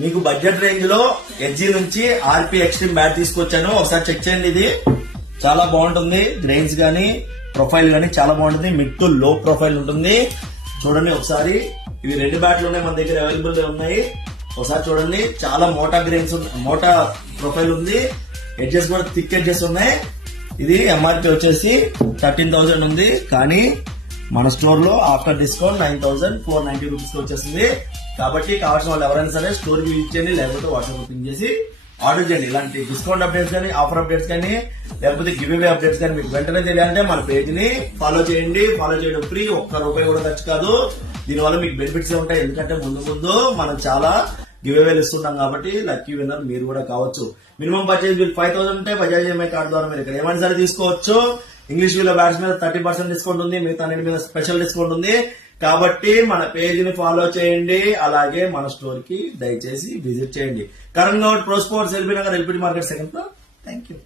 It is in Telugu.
మీకు బడ్జెట్ రేంజ్ లో ఎడ్జీ నుంచి ఆర్పీ ఎక్స్ట్రీమ్ బ్యాట్ తీసుకొచ్చాను. ఒకసారి చెక్ చేయండి. ఇది చాలా బాగుంటుంది. గ్రెయిన్స్ గానీ ప్రొఫైల్ గానీ చాలా బాగుంటుంది. మిడ్ టు లో ప్రొఫైల్ ఉంటుంది. చూడండి ఒకసారి. ఇవి 2 బ్యాట్లు ఉన్నాయి మన దగ్గర అవైలబుల్ ఉన్నాయి. ఒకసారి చూడండి. చాలా మోటా గ్రెయిన్స్ మోటా ప్రొఫైల్ ఉంది. ఎడ్జెస్ కూడా థిక్ ఎడ్జెస్ ఉన్నాయి. ఇది ఎంఆర్పీ వచ్చేసి 13,000 ఉంది. కానీ మన స్టోర్ లో ఆఫ్టర్ డిస్కౌంట్ 9,490 రూపీస్ వచ్చేసింది. కాబట్టి కావాల్సిన వాళ్ళు ఎవరైనా సరే స్టోర్ కి విజిట్ చేయండి, లేకపోతే వాట్సాప్ పింగ్ చేసి ఆర్డర్ చేయండి. ఇలాంటి డిస్కౌంట్ అప్డేట్స్ కానీ, ఆఫర్ అప్డేట్స్ కానీ, లేకపోతే గివ్ అవే అప్డేట్స్ కానీ మీకు వెంటనే తెలియాలంటే మన పేజ్ ని ఫాలో చేయండి. ఫాలో చేయడం ఫ్రీ, ₹1 కూడా ఖర్చు కాదు. దీనివల్ల మీకు బెనిఫిట్స్ ఉంటాయి. ఎందుకంటే ముందు మనం చాలా గివ్ అవేలు ఇస్తున్నాం కాబట్టి లక్కీ విన్నర్ మీరు కూడా కావచ్చు. మినిమం పర్చేజ్ బిల్ 5,000 ఉంటే బజాజ్ ఈఎంఐ కార్డు ద్వారా మీరు ఇక్కడ ఏమైనా సరే తీసుకోవచ్చు. ఇంగ్లీష్ వీళ్ళ బ్యాట్స్ మీద 30% డిస్కౌంట్ ఉంది. మిగతా అన్నిటి మీద స్పెషల్ డిస్కౌంట్ ఉంది. కాబట్టి మన పేజ్ ని ఫాలో చేయండి. అలాగే మన స్టోర్ కి దయచేసి విజిట్ చేయండి. Karan Goud, pro sports, LB Nagar, LPD market, second floor. Thank you.